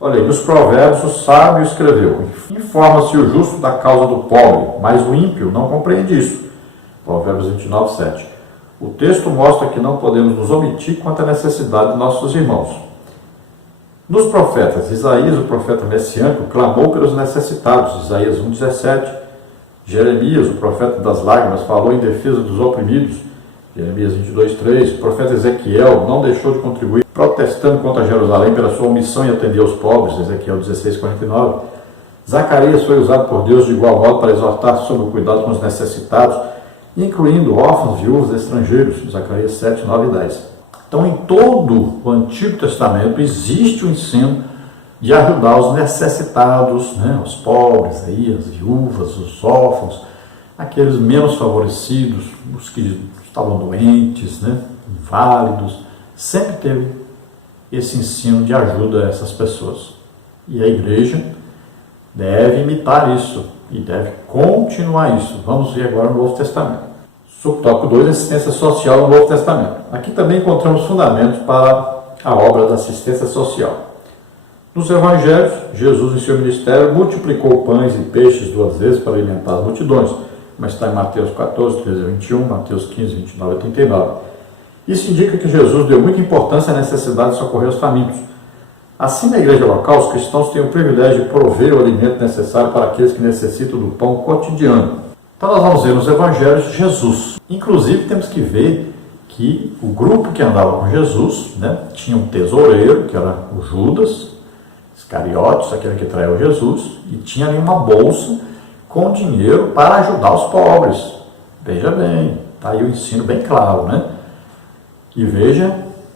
Olha aí, nos provérbios o sábio escreveu: informa-se o justo da causa do pobre, mas o ímpio não compreende isso. Provérbios 29, 7. O texto mostra que não podemos nos omitir quanto à necessidade de nossos irmãos. Nos profetas, Isaías, o profeta messiânico, clamou pelos necessitados, Isaías 1,17. Jeremias, o profeta das lágrimas, falou em defesa dos oprimidos, Jeremias 22,3. O profeta Ezequiel não deixou de contribuir, protestando contra Jerusalém pela sua omissão em atender aos pobres, Ezequiel 16,49. Zacarias foi usado por Deus de igual modo para exortar sobre o cuidado com os necessitados, incluindo órfãos, viúvos, estrangeiros, Zacarias 7, 9 e 10. Então, em todo o Antigo Testamento existe o ensino de ajudar os necessitados, os pobres, aí, as viúvas, os órfãos, aqueles menos favorecidos, os que estavam doentes, inválidos. Sempre teve esse ensino de ajuda a essas pessoas. E a igreja deve imitar isso e deve continuar isso. Vamos ver agora no Novo Testamento. Subtópico 2, assistência social no Novo Testamento. Aqui também encontramos fundamentos para a obra da assistência social. Nos evangelhos, Jesus em seu ministério multiplicou pães e peixes 2 vezes para alimentar as multidões, mas está em Mateus 14, 13 a 21, Mateus 15, 29 a 39. Isso indica que Jesus deu muita importância à necessidade de socorrer os famintos. Assim, na igreja local, os cristãos têm o privilégio de prover o alimento necessário para aqueles que necessitam do pão cotidiano. Então nós vamos ver nos evangelhos Jesus. Inclusive temos que ver que o grupo que andava com Jesus, tinha um tesoureiro, que era o Judas Iscariotes, aquele que traiu Jesus, e tinha ali uma bolsa com dinheiro para ajudar os pobres. Veja bem, está aí o ensino bem claro, E veja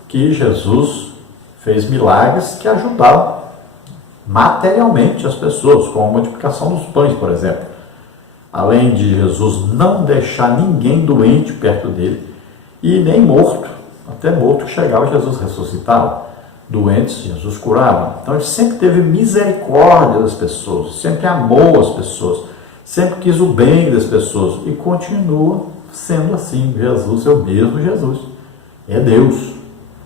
que Jesus fez milagres que ajudaram materialmente as pessoas, como a multiplicação dos pães, por exemplo. Além de Jesus não deixar ninguém doente perto dele, e nem morto, até morto que chegava, Jesus ressuscitava. Doentes, Jesus curava. Então ele sempre teve misericórdia das pessoas, sempre amou as pessoas, sempre quis o bem das pessoas, e continua sendo assim. Jesus é o mesmo Jesus, é Deus.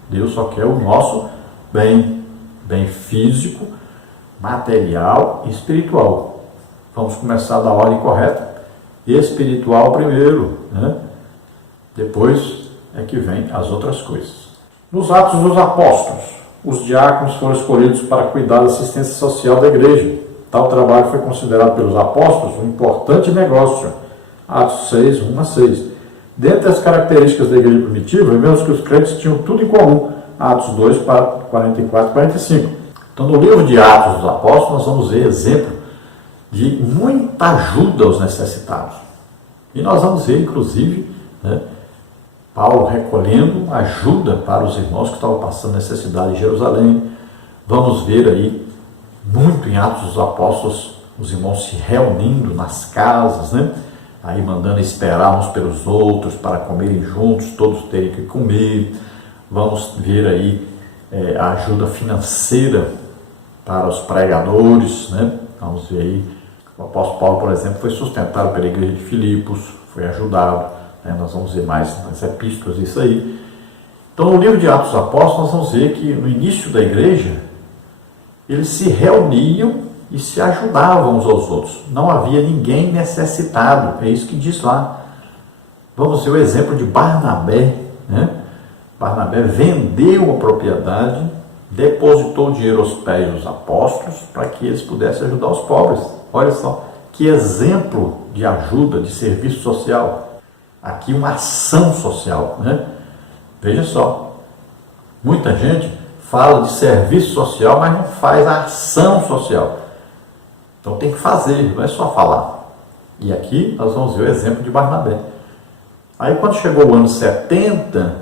Deus só quer o nosso bem físico, material e espiritual. Vamos começar da ordem correta. Espiritual primeiro, Depois é que vem as outras coisas. Nos Atos dos Apóstolos, os diáconos foram escolhidos para cuidar da assistência social da igreja. Tal trabalho foi considerado pelos apóstolos um importante negócio. Atos 6, 1 a 6. Dentre as características da igreja primitiva, vemos que os crentes tinham tudo em comum. Atos 2, 44 e 45. Então, no livro de Atos dos Apóstolos, nós vamos ver exemplo de muita ajuda aos necessitados. E nós vamos ver, inclusive, Paulo recolhendo ajuda para os irmãos que estavam passando necessidade em Jerusalém. Vamos ver aí, muito em Atos dos Apóstolos, os irmãos se reunindo nas casas, aí mandando esperar uns pelos outros para comerem juntos, todos terem que comer. Vamos ver aí a ajuda financeira para os pregadores, Vamos ver aí, o apóstolo Paulo, por exemplo, foi sustentado pela igreja de Filipos, foi ajudado. Nós vamos ver mais nas epístolas isso aí. Então, no livro de Atos dos Apóstolos, nós vamos ver que no início da igreja, eles se reuniam e se ajudavam uns aos outros. Não havia ninguém necessitado, é isso que diz lá. Vamos ver o exemplo de Barnabé. Barnabé vendeu a propriedade, depositou o dinheiro aos pés dos apóstolos para que eles pudessem ajudar os pobres. Olha só, que exemplo de ajuda, de serviço social. Aqui uma ação social, Veja só, muita gente fala de serviço social, mas não faz a ação social. Então tem que fazer, não é só falar. E aqui nós vamos ver o exemplo de Barnabé. Aí quando chegou o ano 70,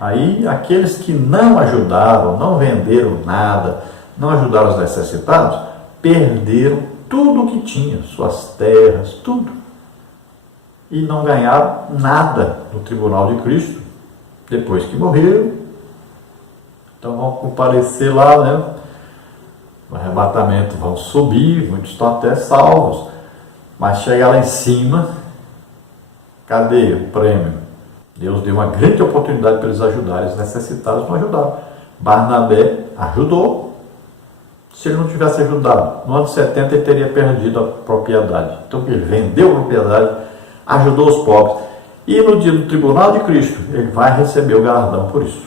aí aqueles que não ajudaram, não venderam nada, não ajudaram os necessitados, perderam tudo o que tinham, suas terras, tudo. E não ganharam nada no tribunal de Cristo, depois que morreram. Então vão comparecer lá, no arrebatamento vão subir, muitos estão até salvos, mas chegar lá em cima, cadê o prêmio? Deus deu uma grande oportunidade para eles ajudarem, os necessitados não ajudaram. Barnabé ajudou, se ele não tivesse ajudado. No ano 70 ele teria perdido a propriedade. Então ele vendeu a propriedade, ajudou os pobres. E no dia do tribunal de Cristo, ele vai receber o galardão por isso.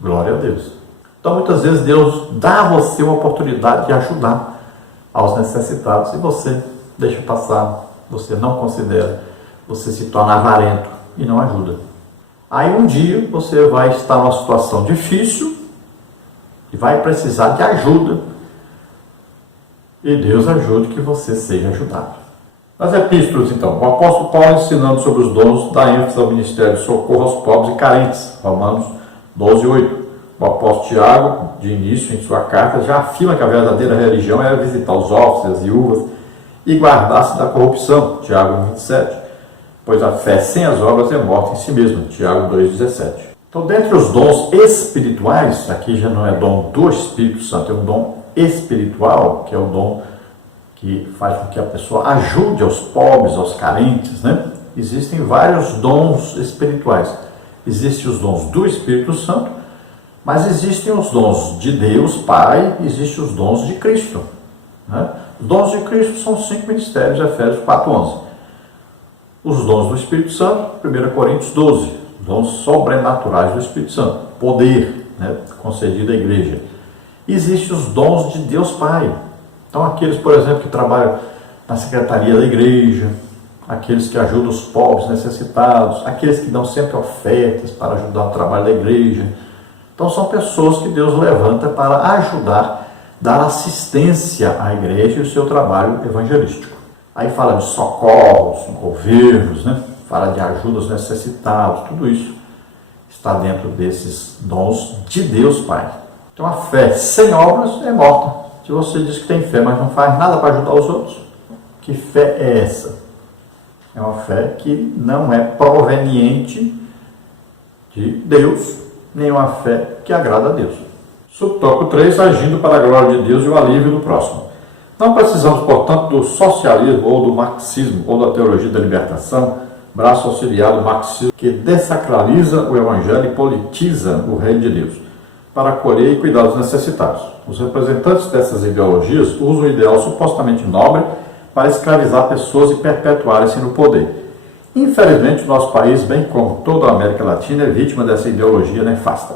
Glória a Deus. Então muitas vezes Deus dá a você uma oportunidade de ajudar aos necessitados e você deixa passar, você não considera, você se torna avarento e não ajuda. Aí um dia você vai estar numa situação difícil e vai precisar de ajuda. E Deus ajude que você seja ajudado. Nas epístolas, então, o apóstolo Paulo, ensinando sobre os dons, dá ênfase ao ministério de socorro aos pobres e carentes. Romanos 12:8. O apóstolo Tiago, de início, em sua carta, já afirma que a verdadeira religião é visitar os órfãos e as viúvas e guardar-se da corrupção. Tiago 1:27. Pois a fé sem as obras é morta em si mesma. Tiago 2:17. Então, dentre os dons espirituais, aqui já não é dom do Espírito Santo, é um dom espiritual, que é o dom que faz com que a pessoa ajude aos pobres, aos carentes, né? Existem vários dons espirituais. Existem os dons do Espírito Santo, mas existem os dons de Deus Pai, existem os dons de Cristo, né? Os dons de Cristo são 5 ministérios, Efésios 4:11. Os dons do Espírito Santo, 1 Coríntios 12, dons sobrenaturais do Espírito Santo, poder, né, concedido à igreja. Existem os dons de Deus Pai. Então aqueles, por exemplo, que trabalham na secretaria da igreja, aqueles que ajudam os pobres necessitados, aqueles que dão sempre ofertas para ajudar o trabalho da igreja. Então são pessoas que Deus levanta para ajudar, dar assistência à igreja e o seu trabalho evangelístico. Aí fala de socorros, governos, né? Fala de ajuda aos necessitados, tudo isso está dentro desses dons de Deus Pai. Então a fé sem obras é morta. Se você diz que tem fé, mas não faz nada para ajudar os outros, que fé é essa? É uma fé que não é proveniente de Deus, nem uma fé que agrada a Deus. Subtópico 3, agindo para a glória de Deus e o alívio do próximo. Não precisamos, portanto, do socialismo ou do marxismo ou da teologia da libertação, braço auxiliar do marxismo, que dessacraliza o evangelho e politiza o reino de Deus, para acolher e cuidar dos necessitados. Os representantes dessas ideologias usam o ideal supostamente nobre para escravizar pessoas e perpetuarem-se no poder. Infelizmente, o nosso país, bem como toda a América Latina, é vítima dessa ideologia nefasta.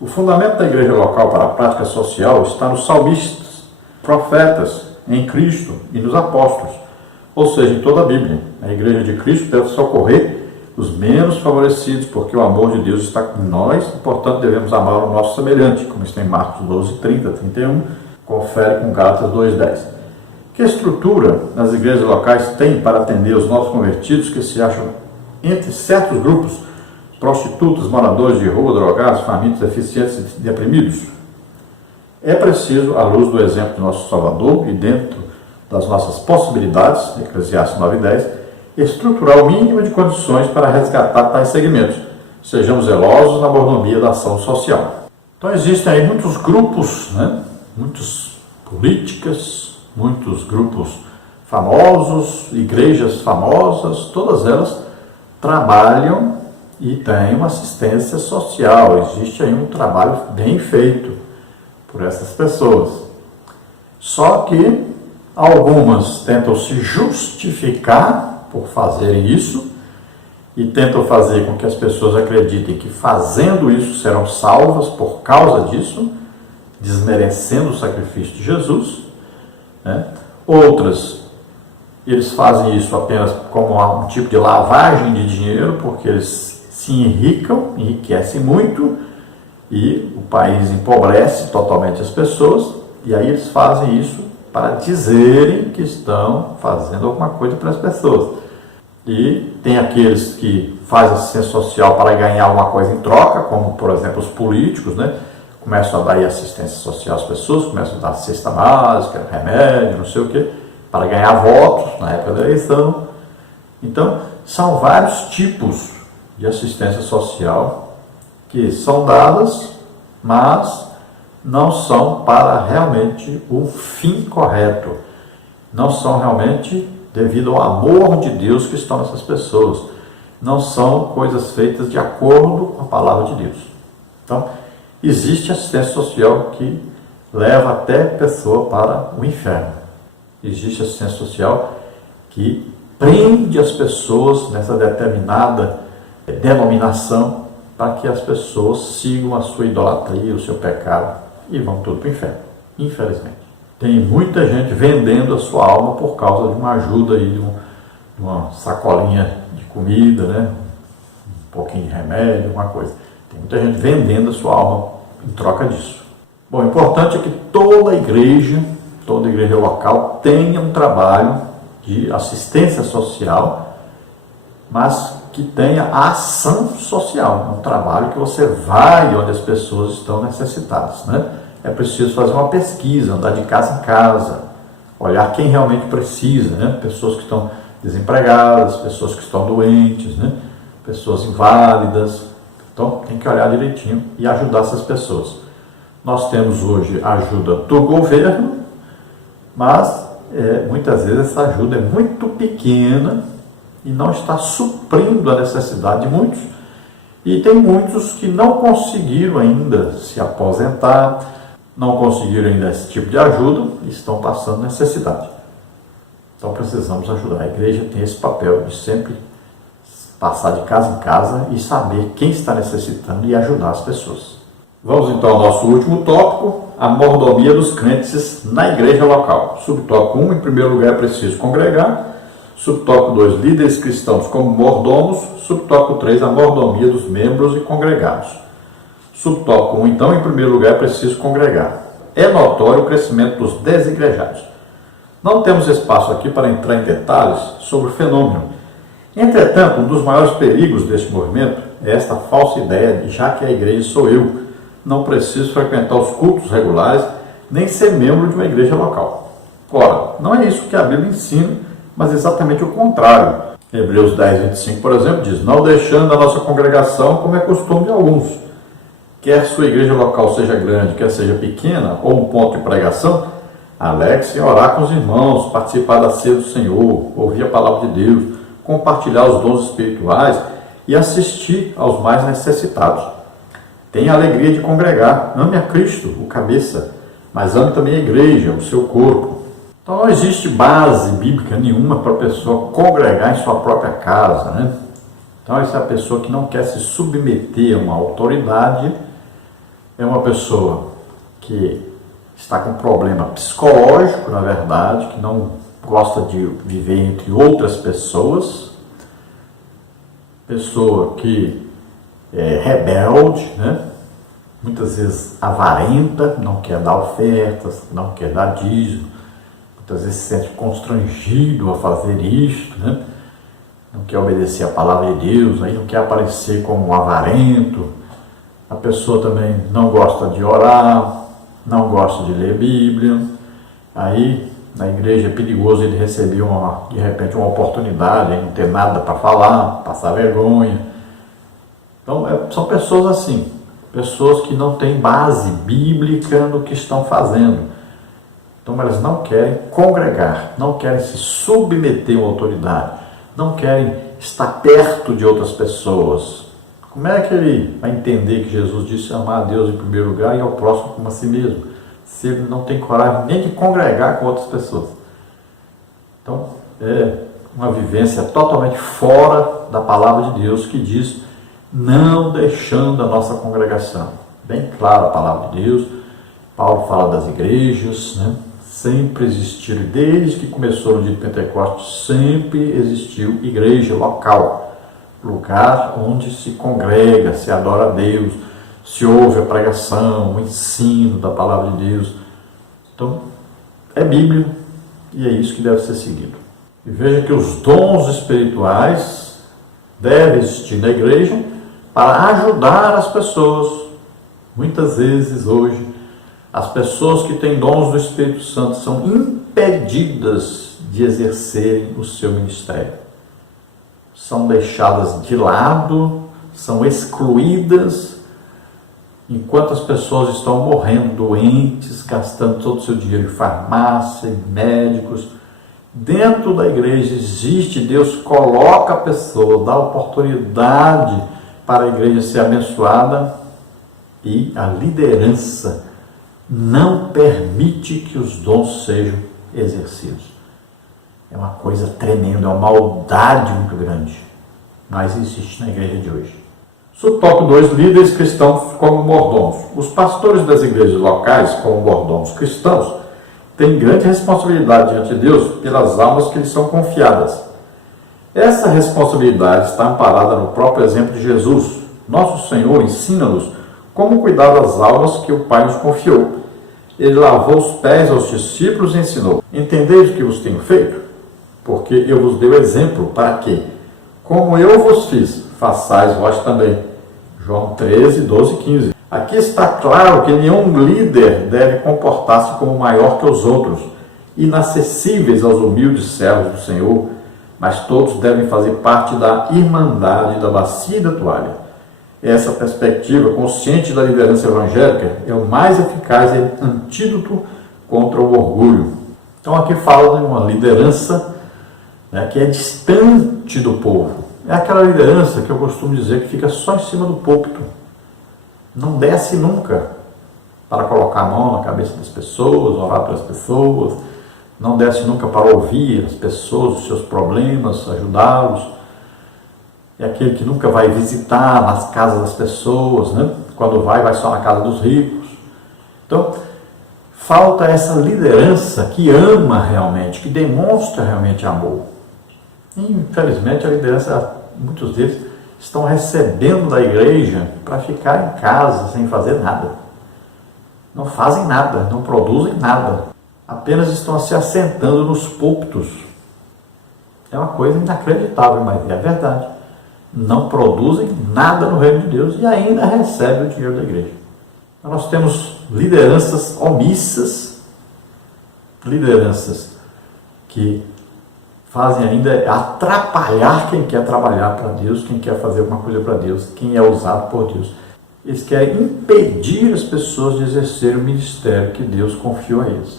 O fundamento da igreja local para a prática social está nos salmistas, profetas, em Cristo e nos apóstolos, ou seja, em toda a Bíblia. A igreja de Cristo deve socorrer os menos favorecidos, porque o amor de Deus está com nós e, portanto, devemos amar o nosso semelhante, como está em Marcos 12:30-31, confere com Gálatas 2:10. Que estrutura as igrejas locais têm para atender os novos convertidos que se acham entre certos grupos, prostitutas, moradores de rua, drogados, famintos, deficientes e deprimidos? É preciso, à luz do exemplo do nosso Salvador e dentro das nossas possibilidades, Eclesiastes 9:10, estruturar o mínimo de condições para resgatar tais segmentos. Sejamos zelosos na mordomia da ação social. Então existem aí muitos grupos, né? Muitas políticas, muitos grupos famosos, igrejas famosas, todas elas trabalham e têm uma assistência social. Existe aí um trabalho bem feito por essas pessoas. Só que algumas tentam se justificar por fazerem isso e tentam fazer com que as pessoas acreditem que fazendo isso serão salvas por causa disso, desmerecendo o sacrifício de Jesus, né? Outras, eles fazem isso apenas como um tipo de lavagem de dinheiro, porque eles se enriquecem muito e o país empobrece totalmente as pessoas, e aí eles fazem isso para dizerem que estão fazendo alguma coisa para as pessoas. E tem aqueles que fazem assistência social para ganhar alguma coisa em troca, como, por exemplo, os políticos, né? Começam a dar assistência social às pessoas, começam a dar cesta básica, remédio, não sei o quê, para ganhar votos na época da eleição. Então, são vários tipos de assistência social que são dadas, mas não são para realmente o fim correto. Não são realmente devido ao amor de Deus que estão nessas pessoas. Não são coisas feitas de acordo com a palavra de Deus. Então, existe assistência social que leva até a pessoa para o inferno. Existe assistência social que prende as pessoas nessa determinada denominação para que as pessoas sigam a sua idolatria, o seu pecado e vão tudo para o inferno, infelizmente. Tem muita gente vendendo a sua alma por causa de uma ajuda aí, de uma sacolinha de comida, né? Um pouquinho de remédio, uma coisa. Tem muita gente vendendo a sua alma em troca disso. Bom, o importante é que toda igreja local tenha um trabalho de assistência social, mas que tenha a ação social, um trabalho que você vai onde as pessoas estão necessitadas, né? É preciso fazer uma pesquisa, andar de casa em casa, olhar quem realmente precisa, né? Pessoas que estão desempregadas, pessoas que estão doentes, né? Pessoas inválidas. Então tem que olhar direitinho e ajudar essas pessoas. Nós temos hoje a ajuda do governo, mas muitas vezes essa ajuda é muito pequena e não está suprindo a necessidade de muitos. E tem muitos que não conseguiram ainda se aposentar, não conseguiram ainda esse tipo de ajuda e estão passando necessidade. Então precisamos ajudar. A igreja tem esse papel de sempre passar de casa em casa e saber quem está necessitando e ajudar as pessoas. Vamos então ao nosso último tópico, a mordomia dos crentes na igreja local. Subtópico 1, em primeiro lugar, é preciso congregar. Subtópico 2, líderes cristãos como mordomos. Subtópico 3, a mordomia dos membros e congregados. Subtópico 1, então, em primeiro lugar, é preciso congregar. É notório o crescimento dos desigrejados. Não temos espaço aqui para entrar em detalhes sobre o fenômeno. Entretanto, um dos maiores perigos deste movimento é esta falsa ideia de já que a igreja sou eu, não preciso frequentar os cultos regulares, nem ser membro de uma igreja local. Ora, não é isso que a Bíblia ensina, mas exatamente o contrário. Hebreus 10, 25, por exemplo, diz: não deixando a nossa congregação como é costume de alguns. Quer sua igreja local seja grande, quer seja pequena, ou um ponto de pregação, alegre-se em orar com os irmãos, participar da ceia do Senhor, ouvir a palavra de Deus, compartilhar os dons espirituais e assistir aos mais necessitados. Tenha a alegria de congregar, ame a Cristo, o cabeça, mas ame também a igreja, o seu corpo. Então não existe base bíblica nenhuma para a pessoa congregar em sua própria casa, né? Então essa é a pessoa que não quer se submeter a uma autoridade, é uma pessoa que está com um problema psicológico, na verdade, que não gosta de viver entre outras pessoas, pessoa que é rebelde, né? Muitas vezes avarenta, não quer dar ofertas, não quer dar dízimo, muitas vezes se sente constrangido a fazer isto, né? Não quer obedecer a palavra de Deus, aí não quer aparecer como um avarento. A pessoa também não gosta de orar, não gosta de ler Bíblia. Aí na igreja é perigoso ele receber de repente uma oportunidade, aí não ter nada para falar, passar vergonha. Então são pessoas assim, pessoas que não têm base bíblica no que estão fazendo. Então elas não querem congregar, não querem se submeter a uma autoridade, não querem estar perto de outras pessoas. Como é que ele vai entender que Jesus disse amar a Deus em primeiro lugar e ao próximo como a si mesmo, se ele não tem coragem nem de congregar com outras pessoas? Então é uma vivência totalmente fora da palavra de Deus, que diz não deixando a nossa congregação. Bem clara a palavra de Deus. Paulo fala das igrejas, né? Sempre existiram, desde que começou o dia de Pentecostes, sempre existiu igreja local, lugar onde se congrega, se adora a Deus, se ouve a pregação, o ensino da palavra de Deus. Então, é Bíblia e é isso que deve ser seguido. E veja que os dons espirituais devem existir na igreja para ajudar as pessoas. Muitas vezes hoje, as pessoas que têm dons do Espírito Santo são impedidas de exercerem o seu ministério. São deixadas de lado, são excluídas, enquanto as pessoas estão morrendo doentes, gastando todo o seu dinheiro em farmácia, em médicos. Dentro da igreja existe, Deus coloca a pessoa, dá oportunidade para a igreja ser abençoada, e a liderança não permite que os dons sejam exercidos. É uma coisa tremenda, é uma maldade muito grande, mas existe na igreja de hoje. Subtópico 2, líderes cristãos como mordomos. Os pastores das igrejas locais, como mordomos cristãos, têm grande responsabilidade diante de Deus pelas almas que lhes são confiadas. Essa responsabilidade está amparada no próprio exemplo de Jesus. Nosso Senhor ensina-nos como cuidar das almas que o Pai nos confiou. Ele lavou os pés aos discípulos e ensinou: entendeis o que vos tenho feito? Porque eu vos dei o exemplo para que, como eu vos fiz, façais vós também. João 13, 12 e 15. Aqui está claro que nenhum líder deve comportar-se como maior que os outros, inacessíveis aos humildes servos do Senhor, mas todos devem fazer parte da irmandade da bacia e da toalha. Essa perspectiva consciente da liderança evangélica é o mais eficaz antídoto contra o orgulho. Então aqui fala de uma liderança, que é distante do povo. É aquela liderança que eu costumo dizer que fica só em cima do púlpito. Não desce nunca para colocar a mão na cabeça das pessoas, orar pelas pessoas. Não desce nunca para ouvir as pessoas, os seus problemas, ajudá-los. É aquele que nunca vai visitar nas casas das pessoas, né? Quando vai só na casa dos ricos. Então, falta essa liderança que ama realmente, que demonstra realmente amor. E, infelizmente, a liderança, muitos deles, estão recebendo da igreja para ficar em casa sem fazer nada. Não fazem nada, não produzem nada. Apenas estão se assentando nos púlpitos. É uma coisa inacreditável, mas é verdade. Não produzem nada no reino de Deus e ainda recebem o dinheiro da igreja. Então, nós temos lideranças omissas, lideranças que fazem ainda atrapalhar quem quer trabalhar para Deus, quem quer fazer alguma coisa para Deus, quem é usado por Deus. Eles querem impedir as pessoas de exercer o ministério que Deus confiou a eles.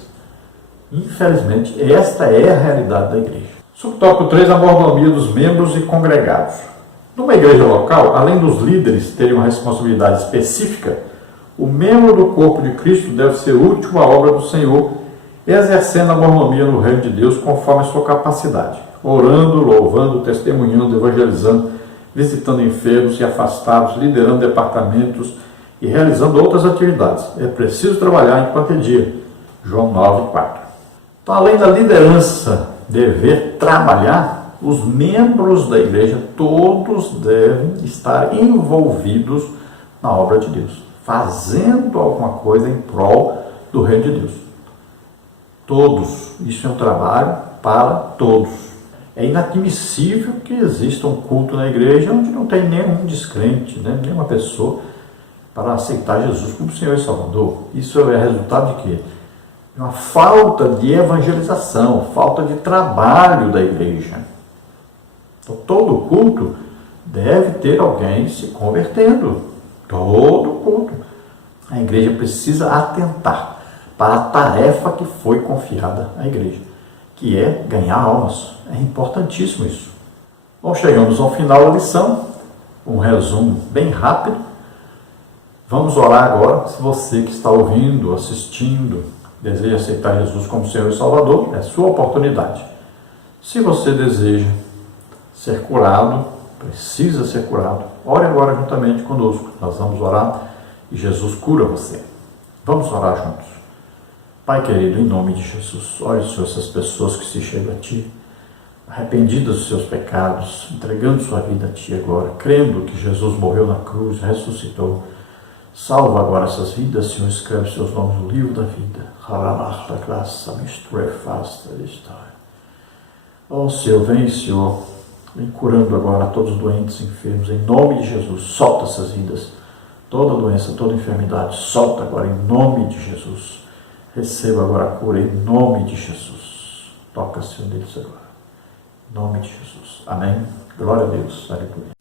Infelizmente, esta é a realidade da igreja. Subtópico 3, a mordomia dos membros e congregados. Numa igreja local, além dos líderes terem uma responsabilidade específica, o membro do corpo de Cristo deve ser útil à obra do Senhor, exercendo a mordomia no reino de Deus conforme a sua capacidade, orando, louvando, testemunhando, evangelizando, visitando enfermos e afastados, liderando departamentos e realizando outras atividades. É preciso trabalhar enquanto é dia. João 9, 4. Então, além da liderança dever trabalhar, os membros da igreja, todos devem estar envolvidos na obra de Deus, fazendo alguma coisa em prol do reino de Deus. Todos. Isso é um trabalho para todos. É inadmissível que exista um culto na igreja onde não tem nenhum descrente, nenhuma pessoa para aceitar Jesus como Senhor e Salvador. Isso é resultado de quê? Uma falta de evangelização, falta de trabalho da igreja. Então, todo culto deve ter alguém se convertendo. Todo culto. A igreja precisa atentar para a tarefa que foi confiada à igreja, que é ganhar almas. É importantíssimo isso. Bom, chegamos ao final da lição. Um resumo bem rápido. Vamos orar agora. Se você que está ouvindo, assistindo, deseja aceitar Jesus como Senhor e Salvador, é sua oportunidade. Se você deseja ser curado, precisa ser curado, ore agora juntamente conosco. Nós vamos orar e Jesus cura você. Vamos orar juntos. Pai querido, em nome de Jesus, olhe, Senhor, essas pessoas que se chegam a Ti, arrependidas dos seus pecados, entregando sua vida a Ti agora, crendo que Jesus morreu na cruz, ressuscitou. Salva agora essas vidas, Senhor, escreve seus nomes no livro da vida. Oh, Senhor, vem, Senhor, vem curando agora todos os doentes, enfermos, em nome de Jesus. Solta essas vidas, toda doença, toda enfermidade, solta agora em nome de Jesus. Receba agora a cura em nome de Jesus. Toca, Senhor, neles agora. Em nome de Jesus. Amém. Glória a Deus. Aleluia.